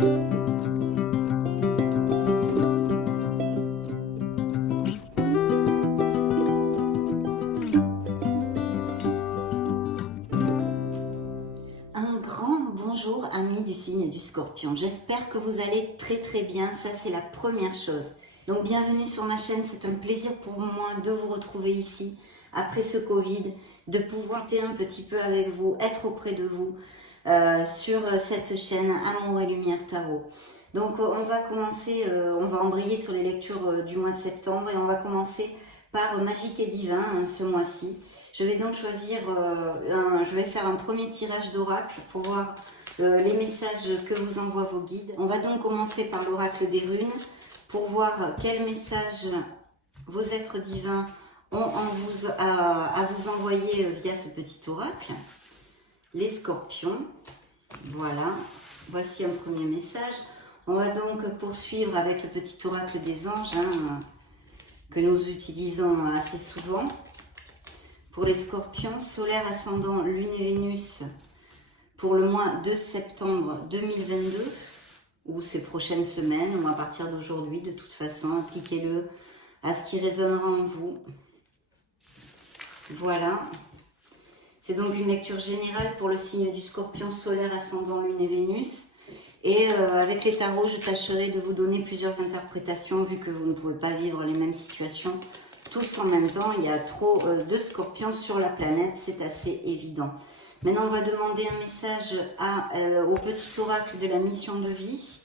Un grand bonjour amis du signe du Scorpion, j'espère que vous allez très bien, ça c'est la première chose. Donc bienvenue sur ma chaîne, c'est un plaisir pour moi de vous retrouver ici après ce Covid, de pouvoir être un petit peu avec vous, être auprès de vous sur cette chaîne Amour et Lumière Tarot. Donc on va commencer, on va embrayer sur les lectures du mois de septembre et on va commencer par Magique et Divin ce mois-ci. Je vais donc choisir, je vais faire un premier tirage d'oracle pour voir les messages que vous envoient vos guides. On va donc commencer par l'oracle des runes pour voir quels messages vos êtres divins ont à vous envoyer via ce petit oracle. Les scorpions, voilà, voici un premier message. On va donc poursuivre avec le petit oracle des anges que nous utilisons assez souvent. Pour les scorpions, solaire, ascendant, lune et Vénus, pour le mois de septembre 2022, ou ces prochaines semaines, ou à partir d'aujourd'hui, de toute façon, appliquez-le à ce qui résonnera en vous. Voilà. C'est donc une lecture générale pour le signe du Scorpion, solaire, ascendant, lune et Vénus. Et avec les tarots, je tâcherai de vous donner plusieurs interprétations, vu que vous ne pouvez pas vivre les mêmes situations tous en même temps. Il y a trop de scorpions sur la planète, c'est assez évident. Maintenant, on va demander un message au petit oracle de la mission de vie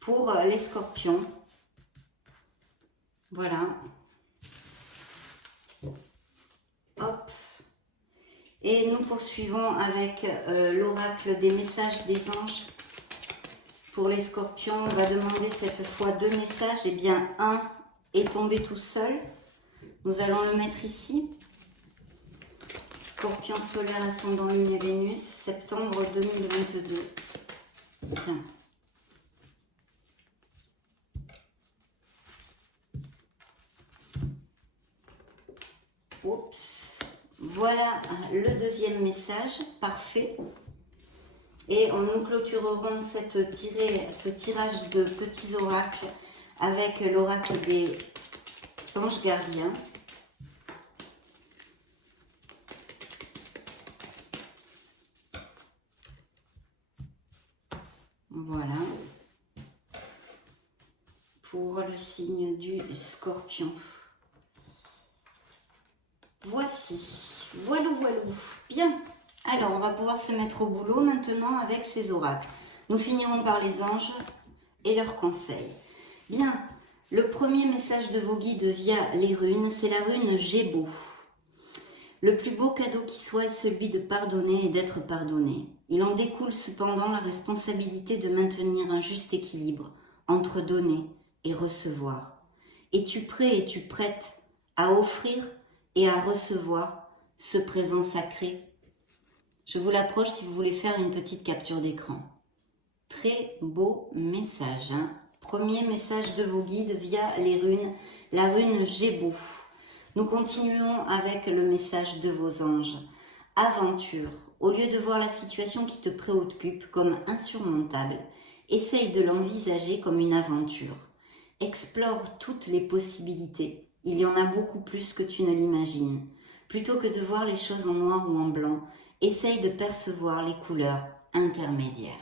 pour les scorpions. Voilà. Hop. Et nous poursuivons avec l'oracle des messages des anges. Pour les scorpions, on va demander cette fois deux messages. Eh bien, un est tombé tout seul. Nous allons le mettre ici. Scorpion solaire, ascendant, lune et Vénus, septembre 2022. Tiens. Oups. Voilà le deuxième message. Parfait. Et nous clôturerons ce tirage de petits oracles avec l'oracle des anges gardiens. Voilà. Pour le signe du Scorpion. Voici. Voilou. Bien. Alors, on va pouvoir se mettre au boulot maintenant avec ces oracles. Nous finirons par les anges et leurs conseils. Bien. Le premier message de vos guides via les runes, c'est la rune Gébo. Le plus beau cadeau qui soit est celui de pardonner et d'être pardonné. Il en découle cependant la responsabilité de maintenir un juste équilibre entre donner et recevoir. Es-tu prêt, es-tu prête à offrir et à recevoir ce présent sacré? Je vous l'approche si vous voulez faire une petite capture d'écran. Très beau message, hein? Premier message de vos guides via les runes, la rune Gébo. Nous continuons avec le message de vos anges. Aventure. Au lieu de voir la situation qui te préoccupe comme insurmontable, essaye de l'envisager comme une aventure. Explore toutes les possibilités. Il y en a beaucoup plus que tu ne l'imagines. Plutôt que de voir les choses en noir ou en blanc, essaye de percevoir les couleurs intermédiaires.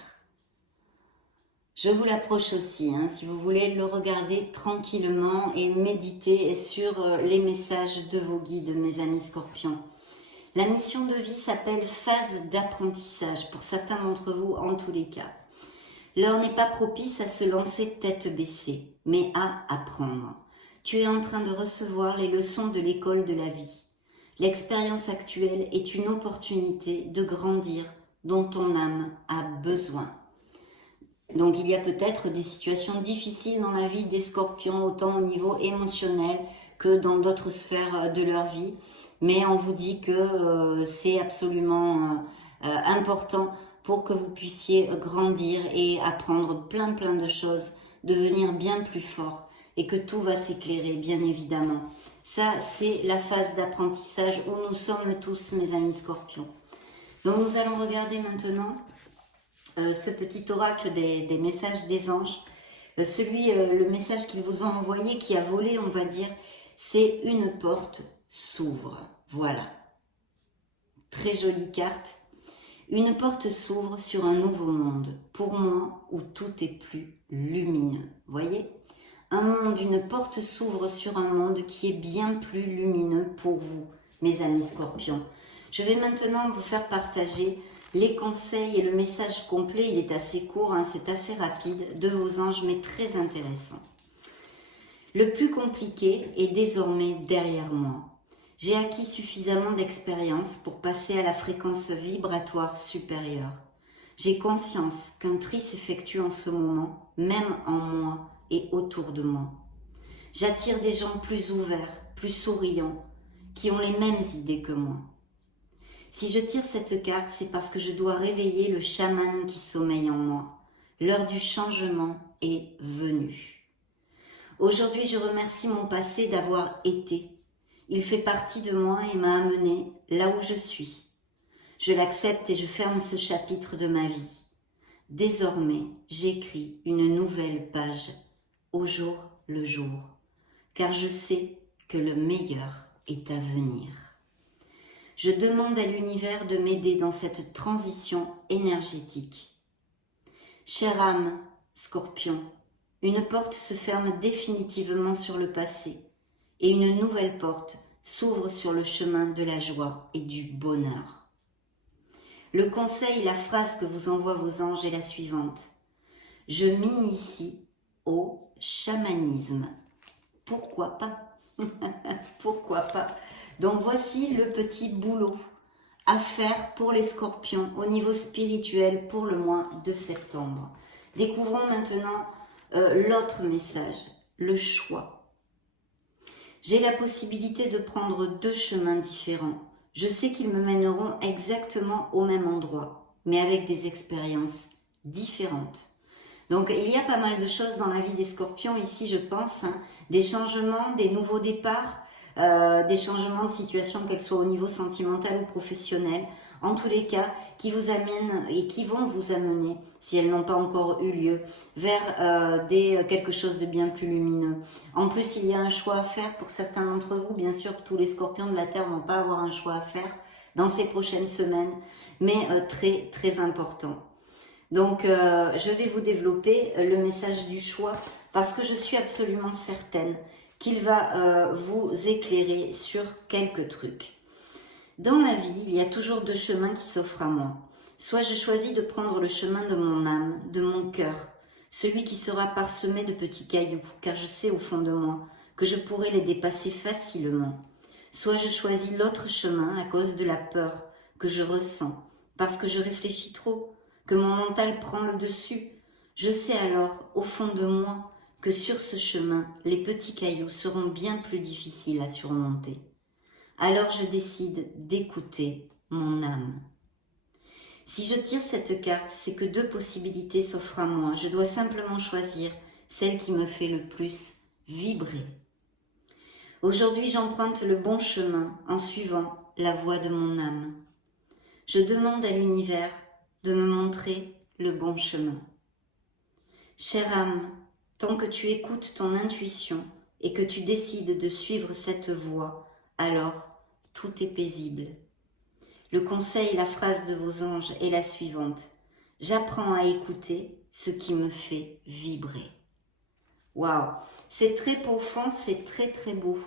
Je vous l'approche aussi, hein, si vous voulez le regarder tranquillement et méditer sur les messages de vos guides, mes amis scorpions. La mission de vie s'appelle phase d'apprentissage, pour certains d'entre vous en tous les cas. L'heure n'est pas propice à se lancer tête baissée, mais à apprendre. Tu es en train de recevoir les leçons de l'école de la vie. L'expérience actuelle est une opportunité de grandir dont ton âme a besoin. Donc il y a peut-être des situations difficiles dans la vie des scorpions, autant au niveau émotionnel que dans d'autres sphères de leur vie. Mais on vous dit que c'est absolument important pour que vous puissiez grandir et apprendre plein de choses, devenir bien plus fort et que tout va s'éclairer, bien évidemment. Ça, c'est la phase d'apprentissage où nous sommes tous, mes amis scorpions. Donc nous allons regarder maintenant ce petit oracle des messages des anges. Le message qu'ils vous ont envoyé, qui a volé, on va dire, c'est une porte s'ouvre. Voilà. Très jolie carte. Une porte s'ouvre sur un nouveau monde, pour moi, où tout est plus lumineux. Voyez ? Une porte s'ouvre sur un monde qui est bien plus lumineux pour vous, mes amis scorpions. Je vais maintenant vous faire partager les conseils et le message complet. Il est assez court, hein, c'est assez rapide, de vos anges, mais très intéressant. Le plus compliqué est désormais derrière moi. J'ai acquis suffisamment d'expérience pour passer à la fréquence vibratoire supérieure. J'ai conscience qu'un tri s'effectue en ce moment, même en moi et autour de moi. J'attire des gens plus ouverts, plus souriants, qui ont les mêmes idées que moi. Si je tire cette carte, c'est parce que je dois réveiller le chaman qui sommeille en moi. L'heure du changement est venue. Aujourd'hui, je remercie mon passé d'avoir été. Il fait partie de moi et m'a amené là où je suis. Je l'accepte et je ferme ce chapitre de ma vie. Désormais, j'écris une nouvelle page, au jour le jour, car je sais que le meilleur est à venir. Je demande à l'univers de m'aider dans cette transition énergétique. Chère âme, Scorpion, une porte se ferme définitivement sur le passé et une nouvelle porte s'ouvre sur le chemin de la joie et du bonheur. Le conseil, la phrase que vous envoient vos anges est la suivante. Je m'initie au chamanisme. Pourquoi pas? Pourquoi pas? Donc voici le petit boulot à faire pour les scorpions au niveau spirituel pour le mois de septembre. Découvrons maintenant l'autre message, le choix. J'ai la possibilité de prendre 2 chemins différents. Je sais qu'ils me mèneront exactement au même endroit, mais avec des expériences différentes. Donc il y a pas mal de choses dans la vie des scorpions ici, je pense, hein, des changements, des nouveaux départs, des changements de situation, qu'elles soient au niveau sentimental ou professionnel, en tous les cas, qui vous amènent et qui vont vous amener, si elles n'ont pas encore eu lieu, vers quelque chose de bien plus lumineux. En plus, il y a un choix à faire pour certains d'entre vous. Bien sûr, tous les scorpions de la Terre vont pas avoir un choix à faire dans ces prochaines semaines, mais très, très important. Donc, je vais vous développer le message du choix parce que je suis absolument certaine qu'il va vous éclairer sur quelques trucs. Dans la vie, il y a toujours 2 chemins qui s'offrent à moi. Soit je choisis de prendre le chemin de mon âme, de mon cœur, celui qui sera parsemé de petits cailloux, car je sais au fond de moi que je pourrai les dépasser facilement. Soit je choisis l'autre chemin à cause de la peur que je ressens, parce que je réfléchis trop, que mon mental prend le dessus. Je sais alors, au fond de moi, que sur ce chemin, les petits cailloux seront bien plus difficiles à surmonter. Alors je décide d'écouter mon âme. Si je tire cette carte, c'est que 2 possibilités s'offrent à moi. Je dois simplement choisir celle qui me fait le plus vibrer. Aujourd'hui, j'emprunte le bon chemin en suivant la voie de mon âme. Je demande à l'univers de me montrer le bon chemin. Chère âme, tant que tu écoutes ton intuition et que tu décides de suivre cette voie, alors tout est paisible. Le conseil, la phrase de vos anges est la suivante. J'apprends à écouter ce qui me fait vibrer. Waouh, c'est très profond, c'est très très beau.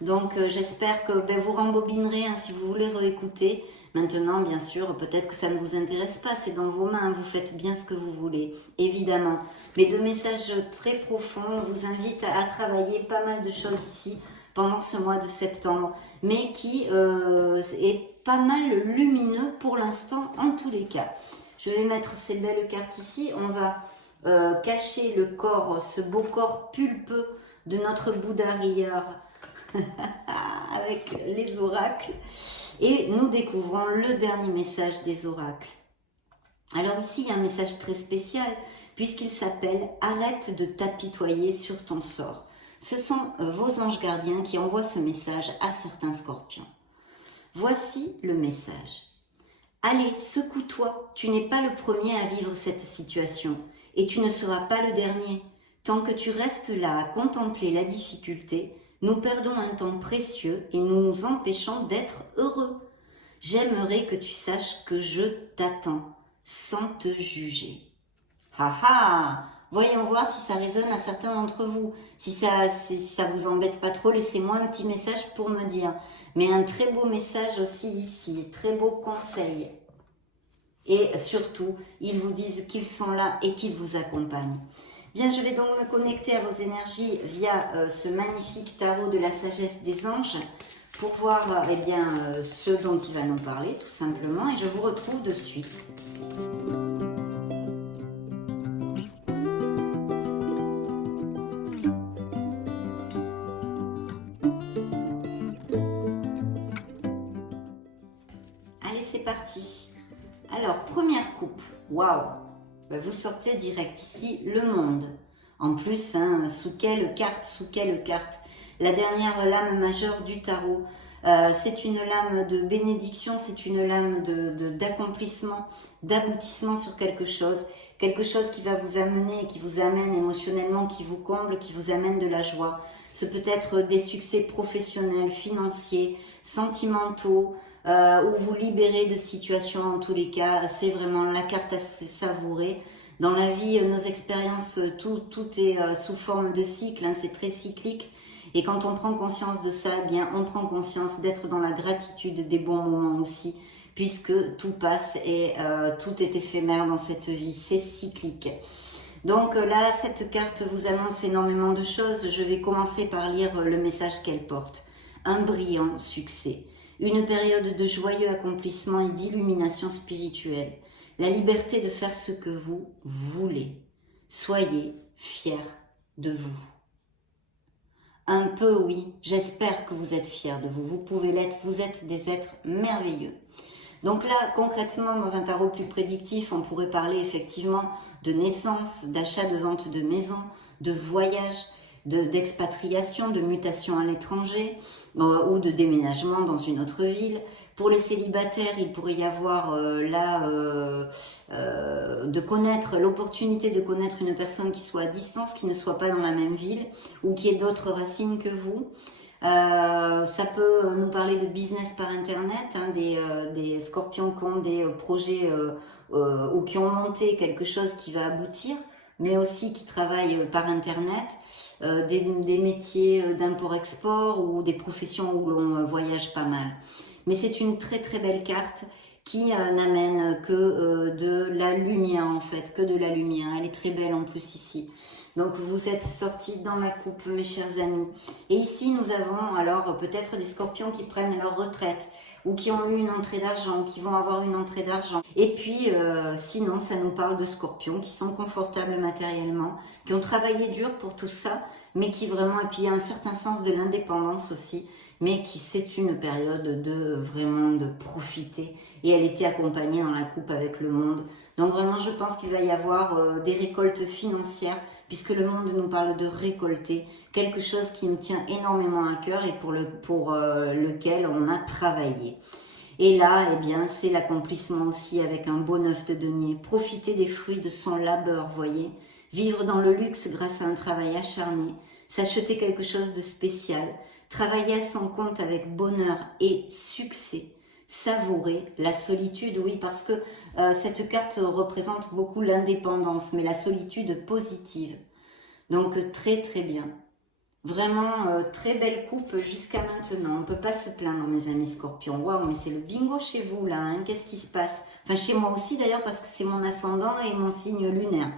Donc j'espère que vous rembobinerez hein, si vous voulez réécouter. Maintenant, bien sûr, peut-être que ça ne vous intéresse pas, c'est dans vos mains, vous faites bien ce que vous voulez, évidemment. Mais 2 messages très profonds, on vous invite à travailler pas mal de choses ici pendant ce mois de septembre, mais qui est pas mal lumineux pour l'instant en tous les cas. Je vais mettre ces belles cartes ici, on va cacher le corps, ce beau corps pulpeux de notre Bouddha rieur avec les oracles et nous découvrons le dernier message des oracles. Alors ici il y a un message très spécial puisqu'il s'appelle « Arrête de t'apitoyer sur ton sort ». Ce sont vos anges gardiens qui envoient ce message à certains scorpions. Voici le message. Allez, secoue-toi, tu n'es pas le premier à vivre cette situation, et tu ne seras pas le dernier. Tant que tu restes là à contempler la difficulté, nous perdons un temps précieux et nous nous empêchons d'être heureux. J'aimerais que tu saches que je t'attends, sans te juger. Ha ha! Voyons voir si ça résonne à certains d'entre vous. Si ça vous embête pas trop, laissez-moi un petit message pour me dire. Mais un très beau message aussi ici, très beau conseil. Et surtout, ils vous disent qu'ils sont là et qu'ils vous accompagnent. Bien, je vais donc me connecter à vos énergies via ce magnifique tarot de la sagesse des anges pour voir ce dont il va nous parler tout simplement, et je vous retrouve de suite. Allez, c'est parti. Alors, première coupe, waouh, vous sortez direct ici, le monde. En plus, sous quelle carte? La dernière lame majeure du tarot. C'est une lame de bénédiction, c'est une lame d'accomplissement, d'aboutissement sur quelque chose qui va vous amener, qui vous amène émotionnellement, qui vous comble, qui vous amène de la joie. Ce peut être des succès professionnels, financiers, sentimentaux, ou vous libérer de situations. En tous les cas, c'est vraiment la carte à savourer. Dans la vie, nos expériences, tout est sous forme de cycle, c'est très cyclique. Et quand on prend conscience de ça, on prend conscience d'être dans la gratitude des bons moments aussi, puisque tout passe et tout est éphémère dans cette vie, c'est cyclique. Donc là, cette carte vous annonce énormément de choses. Je vais commencer par lire le message qu'elle porte. Un brillant succès. Une période de joyeux accomplissement et d'illumination spirituelle. La liberté de faire ce que vous voulez. Soyez fiers de vous. Un peu, oui, j'espère que vous êtes fiers de vous. Vous pouvez l'être, vous êtes des êtres merveilleux. Donc là, concrètement, dans un tarot plus prédictif, on pourrait parler effectivement de naissance, d'achat, de vente de maison, de voyage, d'expatriation, de mutation à l'étranger ou de déménagement dans une autre ville. Pour les célibataires, il pourrait y avoir de connaître l'opportunité de connaître une personne qui soit à distance, qui ne soit pas dans la même ville ou qui ait d'autres racines que vous. Ça peut nous parler de business par internet, des scorpions qui ont des projets ou qui ont monté quelque chose qui va aboutir, mais aussi qui travaillent par internet, des métiers d'import-export ou des professions où l'on voyage pas mal. Mais c'est une très très belle carte qui n'amène que de la lumière en fait, que de la lumière. Elle est très belle en plus ici. Donc vous êtes sortis dans la coupe, mes chers amis. Et ici nous avons alors peut-être des scorpions qui prennent leur retraite ou qui ont eu une entrée d'argent, qui vont avoir une entrée d'argent. Et puis sinon ça nous parle de scorpions qui sont confortables matériellement, qui ont travaillé dur pour tout ça, mais qui vraiment, et puis il y a un certain sens de l'indépendance aussi, mais qui c'est une période de vraiment de profiter. Et elle était accompagnée dans la coupe avec le monde. Donc vraiment je pense qu'il va y avoir des récoltes financières, puisque le monde nous parle de récolter quelque chose qui nous tient énormément à cœur et pour lequel on a travaillé. Et là, c'est l'accomplissement aussi avec un beau 9 de denier. Profiter des fruits de son labeur, voyez. Vivre dans le luxe grâce à un travail acharné. S'acheter quelque chose de spécial. Travailler à son compte avec bonheur et succès. Savourer la solitude, oui, parce que cette carte représente beaucoup l'indépendance, mais la solitude positive. Donc très très bien. Vraiment très belle coupe jusqu'à maintenant. On ne peut pas se plaindre, mes amis scorpions. Waouh, mais c'est le bingo chez vous là, qu'est-ce qui se passe? Enfin chez moi aussi d'ailleurs, parce que c'est mon ascendant et mon signe lunaire.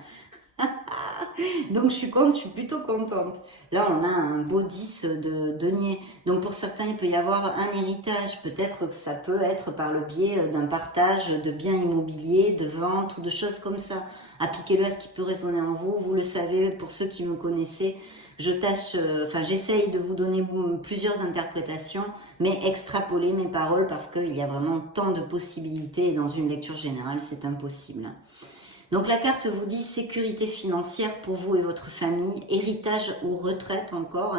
Donc je suis plutôt contente. Là on a un beau 10 de denier. Donc pour certains il peut y avoir un héritage. Peut-être que ça peut être par le biais d'un partage de biens immobiliers, de vente ou de choses comme ça. Appliquez-le à ce qui peut résonner en vous. Vous le savez, pour ceux qui me connaissez, j'essaye de vous donner plusieurs interprétations, mais extrapoler mes paroles parce qu'il y a vraiment tant de possibilités et dans une lecture générale c'est impossible. Donc la carte vous dit sécurité financière pour vous et votre famille, héritage ou retraite encore.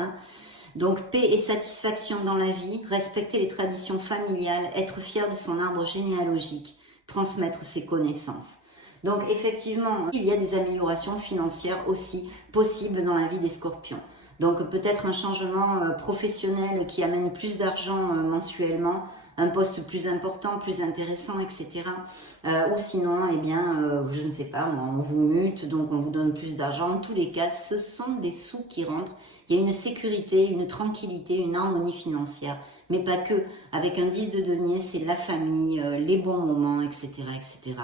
Donc paix et satisfaction dans la vie, respecter les traditions familiales, être fier de son arbre généalogique, transmettre ses connaissances. Donc effectivement, il y a des améliorations financières aussi possibles dans la vie des scorpions. Donc peut-être un changement professionnel qui amène plus d'argent mensuellement, un poste plus important, plus intéressant, etc. Ou sinon, eh bien, je ne sais pas, on vous mute, donc on vous donne plus d'argent. En tous les cas, ce sont des sous qui rentrent. Il y a une sécurité, une tranquillité, une harmonie financière. Mais pas que. Avec un 10 de denier, c'est la famille, les bons moments, etc., etc.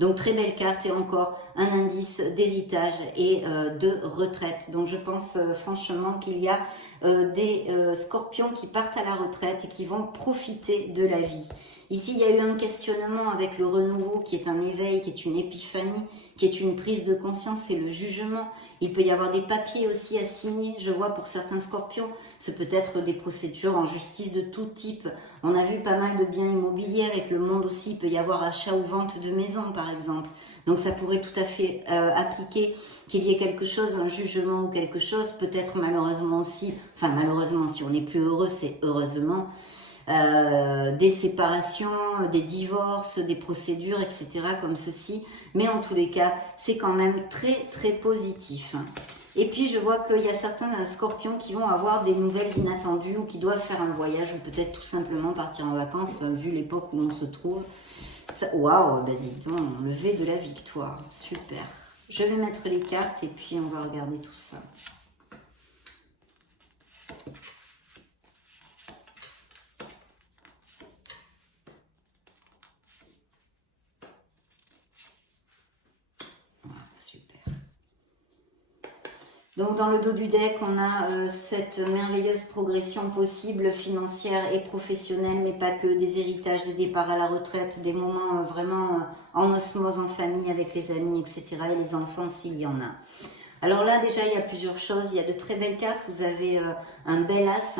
Donc très belle carte et encore un indice d'héritage et de retraite. Donc je pense franchement qu'il y a des scorpions qui partent à la retraite et qui vont profiter de la vie. Ici, il y a eu un questionnement avec le renouveau qui est un éveil, qui est une épiphanie, qui est une prise de conscience, c'est le jugement. Il peut y avoir des papiers aussi à signer, je vois pour certains scorpions. Ce peut être des procédures en justice de tout type. On a vu pas mal de biens immobiliers avec le monde aussi. Il peut y avoir achat ou vente de maisons par exemple. Donc ça pourrait tout à fait appliquer qu'il y ait quelque chose, un jugement ou quelque chose. Peut-être malheureusement aussi, enfin malheureusement si on n'est plus heureux, c'est heureusement. Des séparations, des divorces, des procédures, etc. comme ceci. Mais en tous les cas, c'est quand même très très positif. Et puis je vois qu'il y a certains scorpions qui vont avoir des nouvelles inattendues ou qui doivent faire un voyage ou peut-être tout simplement partir en vacances vu l'époque où on se trouve. Waouh, bah dis donc, lever de la victoire, super. Je vais mettre les cartes et puis on va regarder tout ça. Donc dans le dos du deck, on a cette merveilleuse progression possible financière et professionnelle, mais pas que, des héritages, des départs à la retraite, des moments vraiment en osmose, en famille, avec les amis, etc. Et les enfants s'il y en a. Alors là déjà il y a plusieurs choses, il y a de très belles cartes, vous avez un bel as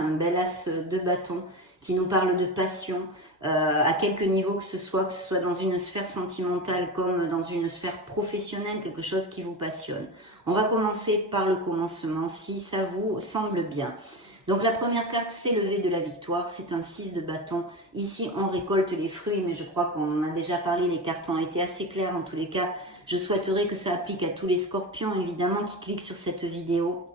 de bâton qui nous parle de passion, à quelque niveau que ce soit dans une sphère sentimentale comme dans une sphère professionnelle, quelque chose qui vous passionne. On va commencer par le commencement, si ça vous semble bien. Donc la première carte, c'est le V de la victoire, c'est un 6 de bâton. Ici, on récolte les fruits, mais je crois qu'on en a déjà parlé, les cartes ont été assez claires en tous les cas. Je souhaiterais que ça applique à tous les scorpions, évidemment, qui cliquent sur cette vidéo.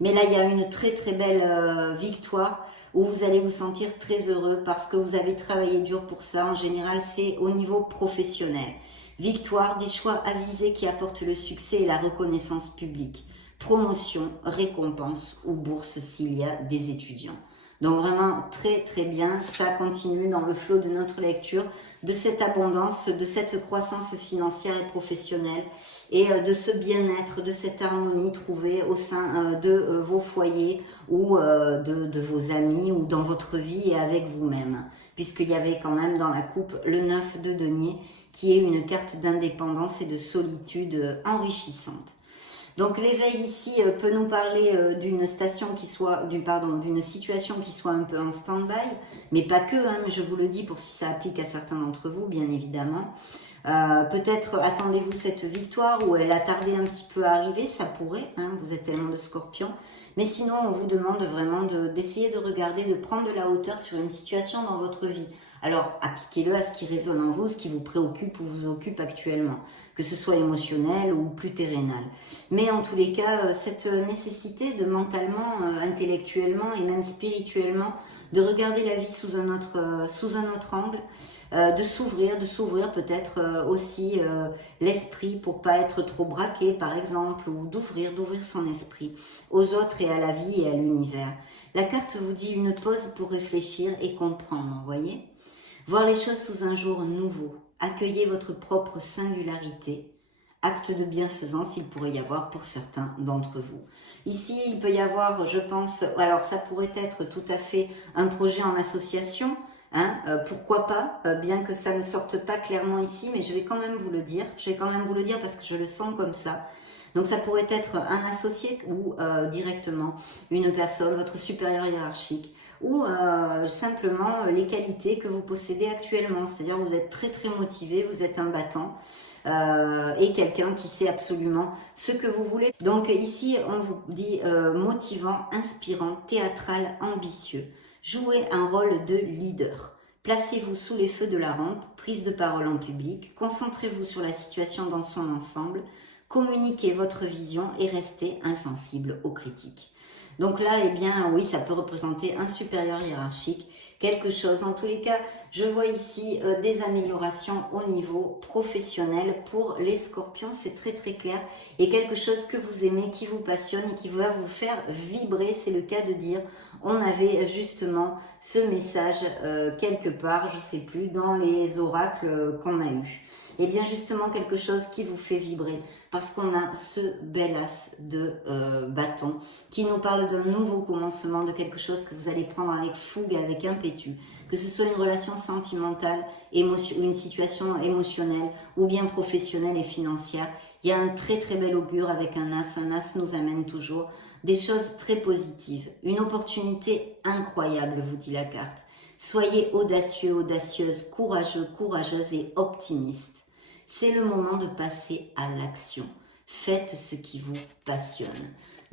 Mais là, il y a une très très belle victoire où vous allez vous sentir très heureux parce que vous avez travaillé dur pour ça. En général, c'est au niveau professionnel. Victoire, des choix avisés qui apportent le succès et la reconnaissance publique. Promotion, récompense ou bourse s'il y a des étudiants. Donc vraiment très très bien, ça continue dans le flot de notre lecture, de cette abondance, de cette croissance financière et professionnelle et de ce bien-être, de cette harmonie trouvée au sein de vos foyers ou de vos amis ou dans votre vie et avec vous-même. Puisqu'il y avait quand même dans la coupe le 9 de denier qui est une carte d'indépendance et de solitude enrichissante. Donc l'éveil ici peut nous parler d'une situation qui soit, d'une situation qui soit un peu en stand-by, mais pas que, hein, je vous le dis pour si ça applique à certains d'entre vous, bien évidemment. Peut-être attendez-vous cette victoire ou elle a tardé un petit peu à arriver, ça pourrait, hein, vous êtes tellement de scorpions. Mais sinon, on vous demande vraiment d'essayer de regarder, de prendre de la hauteur sur une situation dans votre vie. Alors, appliquez-le à ce qui résonne en vous, ce qui vous préoccupe ou vous occupe actuellement, que ce soit émotionnel ou plus terrénal. Mais en tous les cas, cette nécessité de mentalement, intellectuellement et même spirituellement, de regarder la vie sous un autre angle, de s'ouvrir peut-être aussi l'esprit pour pas être trop braqué par exemple, ou d'ouvrir son esprit aux autres et à la vie et à l'univers. La carte vous dit une pause pour réfléchir et comprendre, voyez ? Voir les choses sous un jour nouveau, accueillez votre propre singularité, acte de bienfaisance il pourrait y avoir pour certains d'entre vous. Ici, il peut y avoir, je pense, alors ça pourrait être tout à fait un projet en association, hein, pourquoi pas, bien que ça ne sorte pas clairement ici, mais je vais quand même vous le dire, parce que je le sens comme ça. Donc ça pourrait être un associé ou directement une personne, votre supérieur hiérarchique, ou simplement les qualités que vous possédez actuellement. C'est-à-dire vous êtes très très motivé, vous êtes un battant et quelqu'un qui sait absolument ce que vous voulez. Donc ici on vous dit motivant, inspirant, théâtral, ambitieux. Jouez un rôle de leader. Placez-vous sous les feux de la rampe, prise de parole en public, concentrez-vous sur la situation dans son ensemble, communiquez votre vision et restez insensible aux critiques. Donc là, eh bien, oui, ça peut représenter un supérieur hiérarchique, quelque chose. En tous les cas, je vois ici des améliorations au niveau professionnel pour les scorpions, c'est très très clair. Et quelque chose que vous aimez, qui vous passionne et qui va vous faire vibrer, c'est le cas de dire. On avait justement ce message quelque part, je ne sais plus, dans les oracles qu'on a eus. Et bien justement quelque chose qui vous fait vibrer parce qu'on a ce bel as de bâton qui nous parle d'un nouveau commencement, de quelque chose que vous allez prendre avec fougue, avec impétu, que ce soit une relation sentimentale, une situation émotionnelle ou bien professionnelle et financière. Il y a un très très bel augure avec un as nous amène toujours des choses très positives, une opportunité incroyable, vous dit la carte. Soyez audacieux, audacieuse, courageux, courageuse et optimiste. C'est le moment de passer à l'action. Faites ce qui vous passionne.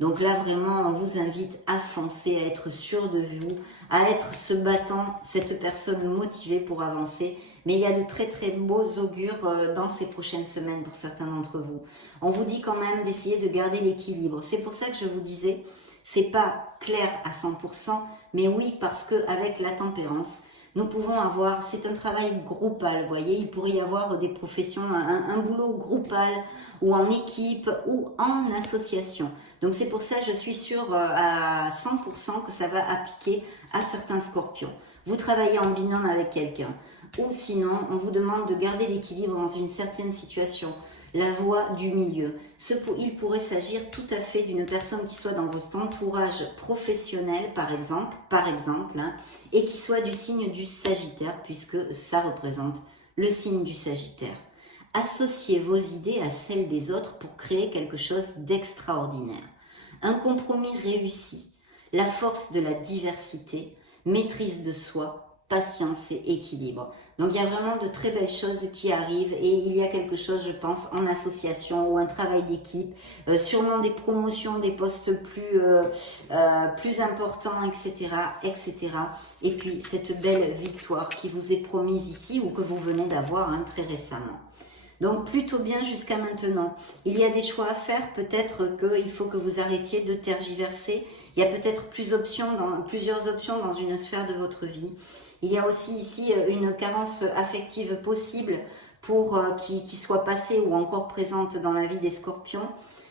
Donc là, vraiment, on vous invite à foncer, à être sûr de vous, à être ce battant, cette personne motivée pour avancer. Mais il y a de très très beaux augures dans ces prochaines semaines pour certains d'entre vous. On vous dit quand même d'essayer de garder l'équilibre. C'est pour ça que je vous disais, c'est pas clair à 100%, mais oui, parce qu'avec la tempérance, nous pouvons avoir, c'est un travail groupal, vous voyez, il pourrait y avoir des professions, un boulot groupal ou en équipe ou en association. Donc c'est pour ça que je suis sûre à 100% que ça va appliquer à certains scorpions. Vous travaillez en binôme avec quelqu'un ou sinon on vous demande de garder l'équilibre dans une certaine situation. La voie du milieu. Il pourrait s'agir tout à fait d'une personne qui soit dans votre entourage professionnel, par exemple hein, et qui soit du signe du Sagittaire, puisque ça représente le signe du Sagittaire. Associez vos idées à celles des autres pour créer quelque chose d'extraordinaire. Un compromis réussi, la force de la diversité, maîtrise de soi, patience et équilibre. Donc il y a vraiment de très belles choses qui arrivent et il y a quelque chose, je pense, en association ou un travail d'équipe, sûrement des promotions, des postes plus importants, etc., etc. Et puis cette belle victoire qui vous est promise ici ou que vous venez d'avoir hein, très récemment. Donc plutôt bien jusqu'à maintenant. Il y a des choix à faire, peut-être qu'il faut que vous arrêtiez de tergiverser. Il y a peut-être plusieurs options dans une sphère de votre vie. Il y a aussi ici une carence affective possible pour qui soit passée ou encore présente dans la vie des scorpions.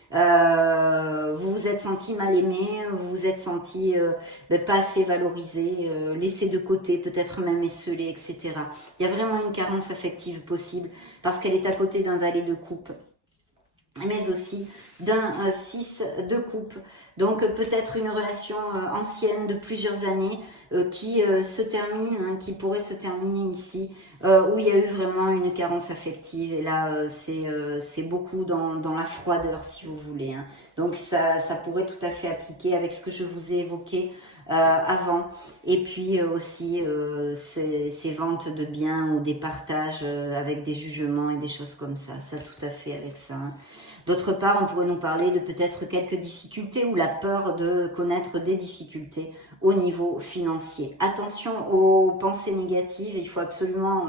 Vous vous êtes senti mal aimé, vous vous êtes senti pas assez valorisé, laissé de côté, peut-être même esselé, etc. Il y a vraiment une carence affective possible parce qu'elle est à côté d'un valet de coupe, mais aussi d'un 6 de coupe. Donc peut-être une relation ancienne de plusieurs années qui se termine, hein, qui pourrait se terminer ici, où il y a eu vraiment une carence affective. Et là, c'est beaucoup dans la froideur, si vous voulez. Hein. Donc ça pourrait tout à fait appliquer avec ce que je vous ai évoqué avant. Et puis aussi ces ventes de biens ou des partages avec des jugements et des choses comme ça. Ça tout à fait avec ça. Hein. D'autre part, on pourrait nous parler de peut-être quelques difficultés ou la peur de connaître des difficultés au niveau financier. Attention aux pensées négatives, il faut absolument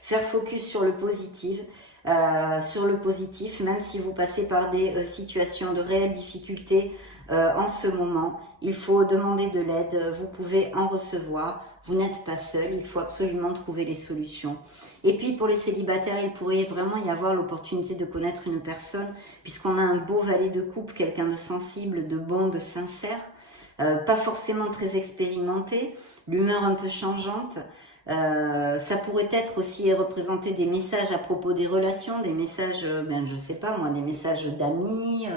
faire focus sur le positif. Même si vous passez par des situations de réelles difficultés en ce moment, il faut demander de l'aide, vous pouvez en recevoir, vous n'êtes pas seul, il faut absolument trouver les solutions. Et puis pour les célibataires, il pourrait vraiment y avoir l'opportunité de connaître une personne, puisqu'on a un beau valet de coupe, quelqu'un de sensible, de bon, de sincère, pas forcément très expérimenté, l'humeur un peu changeante. Ça pourrait être aussi représenter des messages à propos des relations, des messages, je sais pas moi, des messages d'amis,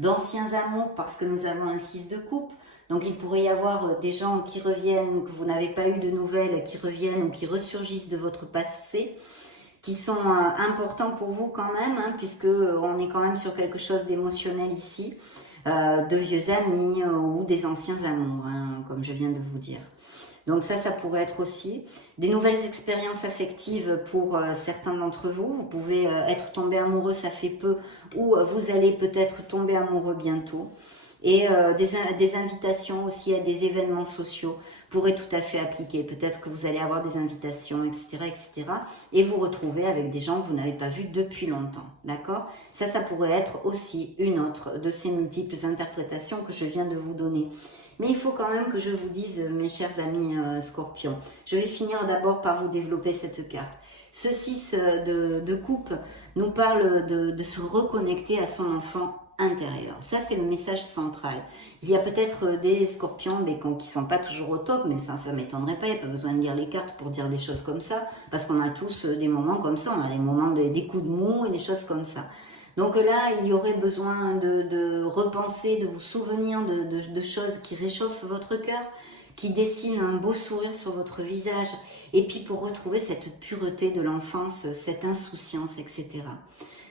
d'anciens amours, parce que nous avons un 6 de coupe. Donc il pourrait y avoir des gens qui reviennent, que vous n'avez pas eu de nouvelles, qui reviennent ou qui ressurgissent de votre passé, qui sont importants pour vous quand même, hein, puisque on est quand même sur quelque chose d'émotionnel ici, de vieux amis ou des anciens amours, hein, comme je viens de vous dire. Donc ça pourrait être aussi des nouvelles expériences affectives pour certains d'entre vous. Vous pouvez être tombé amoureux, ça fait peu, ou vous allez peut-être tomber amoureux bientôt. Et des invitations aussi à des événements sociaux pourraient tout à fait appliquer. Peut-être que vous allez avoir des invitations, etc., etc. Et vous retrouver avec des gens que vous n'avez pas vus depuis longtemps. D'accord? Ça pourrait être aussi une autre de ces multiples interprétations que je viens de vous donner. Mais il faut quand même que je vous dise, mes chers amis Scorpions, je vais finir d'abord par vous développer cette carte. Ce 6 de coupe nous parle de se reconnecter à son enfant intérieur. Ça, c'est le message central. Il y a peut-être des scorpions mais qui ne sont pas toujours au top, mais ça ne m'étonnerait pas. Il n'y a pas besoin de lire les cartes pour dire des choses comme ça, parce qu'on a tous des moments comme ça. On a des moments, des coups de mou et des choses comme ça. Donc là, il y aurait besoin de repenser, de vous souvenir de choses qui réchauffent votre cœur, qui dessinent un beau sourire sur votre visage, et puis pour retrouver cette pureté de l'enfance, cette insouciance, etc.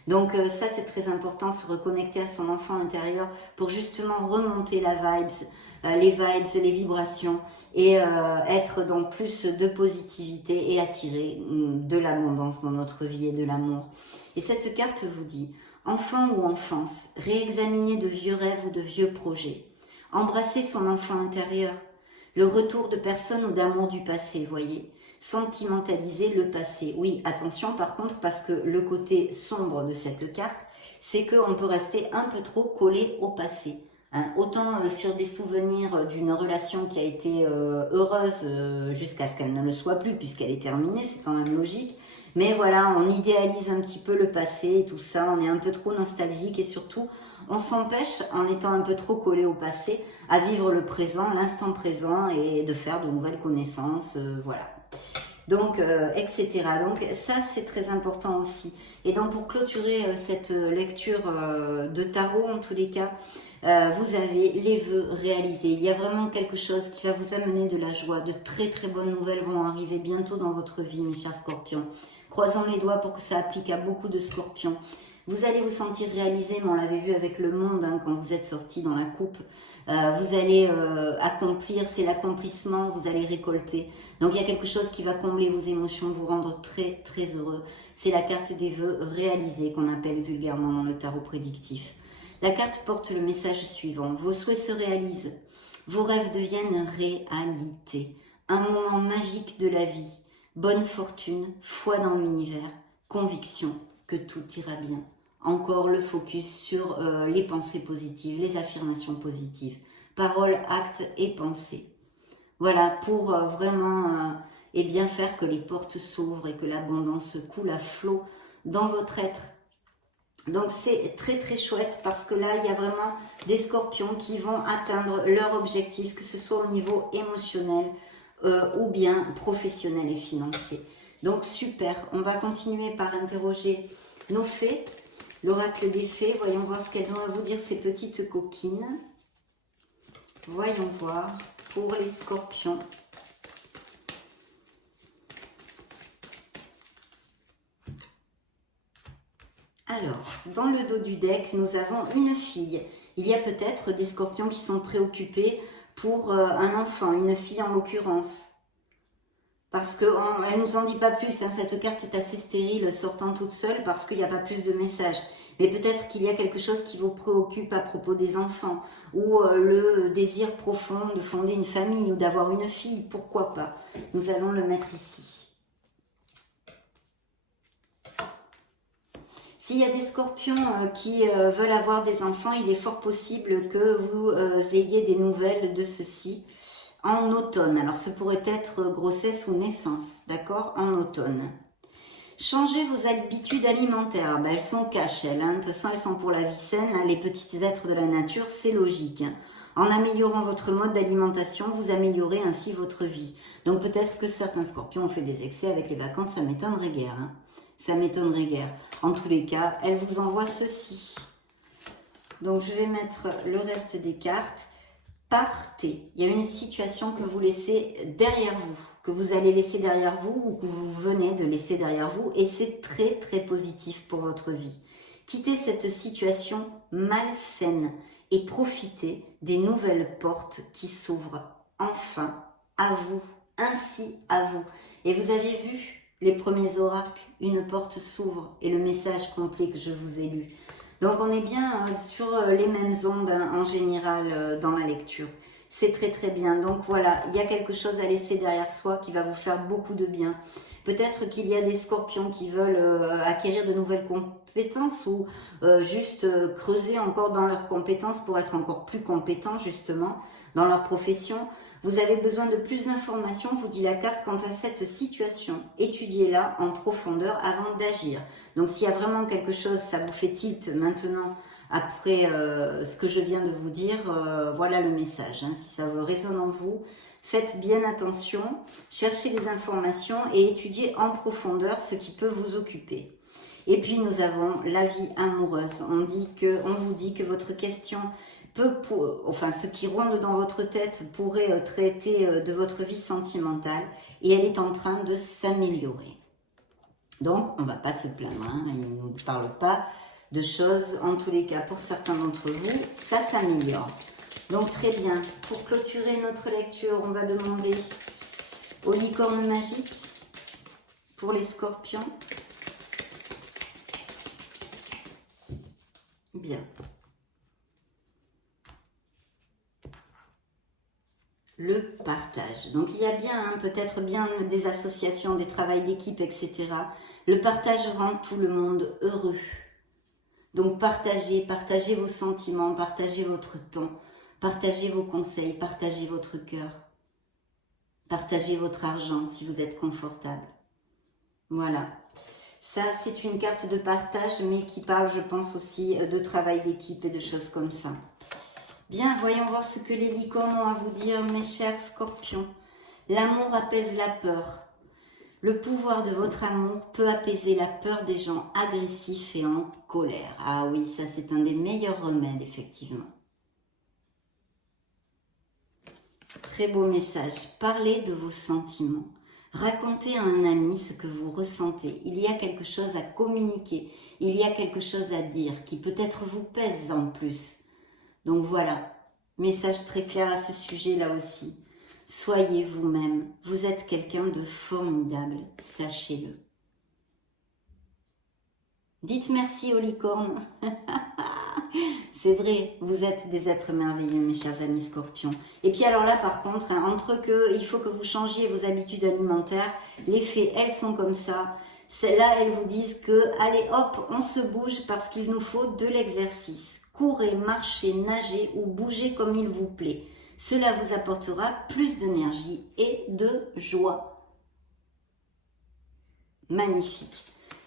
Donc ça, c'est très important, se reconnecter à son enfant intérieur pour justement remonter les vibes, les vibrations, et être dans plus de positivité et attirer de l'abondance dans notre vie et de l'amour. Et cette carte vous dit, enfant ou enfance, réexaminer de vieux rêves ou de vieux projets, embrasser son enfant intérieur, le retour de personnes ou d'amour du passé, voyez. Sentimentaliser le passé. Oui, attention par contre, parce que le côté sombre de cette carte, c'est qu'on peut rester un peu trop collé au passé. Hein, autant sur des souvenirs d'une relation qui a été heureuse jusqu'à ce qu'elle ne le soit plus, puisqu'elle est terminée, c'est quand même logique. Mais voilà, on idéalise un petit peu le passé et tout ça, on est un peu trop nostalgique et surtout, on s'empêche, en étant un peu trop collé au passé, à vivre le présent, l'instant présent et de faire de nouvelles connaissances, voilà. Donc, etc. Donc ça, c'est très important aussi. Et donc, pour clôturer cette lecture de tarot, en tous les cas, vous avez les vœux réalisés. Il y a vraiment quelque chose qui va vous amener de la joie. De très très bonnes nouvelles vont arriver bientôt dans votre vie, mes chers scorpions. Croisons les doigts pour que ça applique à beaucoup de scorpions. Vous allez vous sentir réalisé, mais on l'avait vu avec le monde, hein, quand vous êtes sorti dans la coupe. Vous allez accomplir, c'est l'accomplissement, vous allez récolter. Donc il y a quelque chose qui va combler vos émotions, vous rendre très très heureux. C'est la carte des vœux réalisés qu'on appelle vulgairement dans le tarot prédictif. La carte porte le message suivant. Vos souhaits se réalisent, vos rêves deviennent réalité. Un moment magique de la vie, bonne fortune, foi dans l'univers, conviction que tout ira bien. Encore le focus sur les pensées positives, les affirmations positives. Paroles, actes et pensées. Voilà, pour vraiment eh bien faire que les portes s'ouvrent et que l'abondance coule à flot dans votre être. Donc c'est très très chouette parce que là, il y a vraiment des scorpions qui vont atteindre leur objectif, que ce soit au niveau émotionnel ou bien professionnel et financier. Donc super, on va continuer par interroger nos fées. L'oracle des fées, voyons voir ce qu'elles ont à vous dire, ces petites coquines. Voyons voir pour les scorpions. Alors, dans le dos du deck, nous avons une fille. Il y a peut-être des scorpions qui sont préoccupés pour un enfant, une fille en l'occurrence. Parce qu'elle ne nous en dit pas plus, hein. Cette carte est assez stérile, sortant toute seule, parce qu'il n'y a pas plus de messages. Mais peut-être qu'il y a quelque chose qui vous préoccupe à propos des enfants, ou le désir profond de fonder une famille, ou d'avoir une fille, pourquoi pas. Nous allons le mettre ici. S'il y a des scorpions qui veulent avoir des enfants, il est fort possible que vous ayez des nouvelles de ceci en automne. Alors, ce pourrait être grossesse ou naissance, d'accord? En automne. Changez vos habitudes alimentaires. Ben, elles sont cash, elles. Hein. De toute façon, elles sont pour la vie saine. Hein. Les petits êtres de la nature, c'est logique. Hein. En améliorant votre mode d'alimentation, vous améliorez ainsi votre vie. Donc, peut-être que certains scorpions ont fait des excès avec les vacances. Ça m'étonnerait guère. Hein. Ça m'étonnerait guère. En tous les cas, elle vous envoie ceci. Donc, je vais mettre le reste des cartes. Partez. Il y a une situation que vous laissez derrière vous, que vous allez laisser derrière vous ou que vous venez de laisser derrière vous et c'est très très positif pour votre vie. Quittez cette situation malsaine et profitez des nouvelles portes qui s'ouvrent enfin à vous, ainsi à vous. Et vous avez vu les premiers oracles, une porte s'ouvre et le message complet que je vous ai lu. Donc on est bien sur les mêmes ondes hein, en général dans la lecture. C'est très très bien. Donc voilà, il y a quelque chose à laisser derrière soi qui va vous faire beaucoup de bien. Peut-être qu'il y a des scorpions qui veulent acquérir de nouvelles compétences ou juste creuser encore dans leurs compétences pour être encore plus compétents justement dans leur profession. Vous avez besoin de plus d'informations, vous dit la carte, quant à cette situation. Étudiez-la en profondeur avant d'agir. Donc s'il y a vraiment quelque chose, ça vous fait tilt maintenant, après ce que je viens de vous dire, voilà le message. Hein. Si ça résonne en vous, faites bien attention, cherchez les informations et étudiez en profondeur ce qui peut vous occuper. Et puis nous avons la vie amoureuse. On vous dit que votre question ce qui ronde dans votre tête pourrait traiter de votre vie sentimentale et elle est en train de s'améliorer. Donc, on ne va pas se plaindre, hein, il ne nous parle pas de choses, en tous les cas, pour certains d'entre vous, ça s'améliore. Donc, très bien, pour clôturer notre lecture, on va demander aux licornes magiques pour les scorpions. Bien. Le partage. Donc il y a bien, hein, peut-être bien des associations, des travails d'équipe, etc. Le partage rend tout le monde heureux. Donc partagez vos sentiments, partagez votre temps, partagez vos conseils, partagez votre cœur. Partagez votre argent si vous êtes confortable. Voilà. Ça, c'est une carte de partage, mais qui parle, je pense, aussi de travail d'équipe et de choses comme ça. Bien, voyons voir ce que les licornes ont à vous dire, mes chers scorpions. L'amour apaise la peur. Le pouvoir de votre amour peut apaiser la peur des gens agressifs et en colère. Ah oui, ça c'est un des meilleurs remèdes, effectivement. Très beau message. Parlez de vos sentiments. Racontez à un ami ce que vous ressentez. Il y a quelque chose à communiquer. Il y a quelque chose à dire qui peut-être vous pèse en plus. Donc voilà, message très clair à ce sujet là aussi. Soyez vous-même, vous êtes quelqu'un de formidable, sachez-le. Dites merci aux licornes. C'est vrai, vous êtes des êtres merveilleux, mes chers amis scorpions. Et puis alors là, par contre, hein, il faut que vous changiez vos habitudes alimentaires. Les fées, elles sont comme ça. Là, elles vous disent que, allez hop, on se bouge parce qu'il nous faut de l'exercice. Courez, marchez, nagez ou bougez comme il vous plaît. Cela vous apportera plus d'énergie et de joie. Magnifique.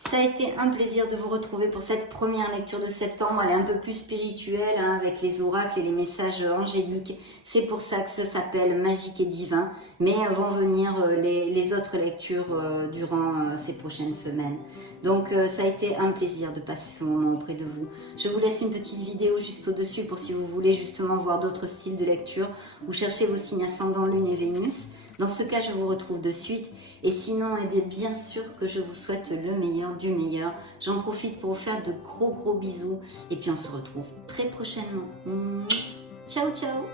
Ça a été un plaisir de vous retrouver pour cette première lecture de septembre. Elle est un peu plus spirituelle hein, avec les oracles et les messages angéliques. C'est pour ça que ça s'appelle Magique et Divin. Mais vont venir les autres lectures durant ces prochaines semaines. Donc ça a été un plaisir de passer ce moment auprès de vous. Je vous laisse une petite vidéo juste au-dessus pour si vous voulez justement voir d'autres styles de lecture ou chercher vos signes ascendant Lune et Vénus. Dans ce cas, je vous retrouve de suite. Et sinon, eh bien sûr que je vous souhaite le meilleur du meilleur. J'en profite pour vous faire de gros bisous. Et puis on se retrouve très prochainement. Ciao, ciao.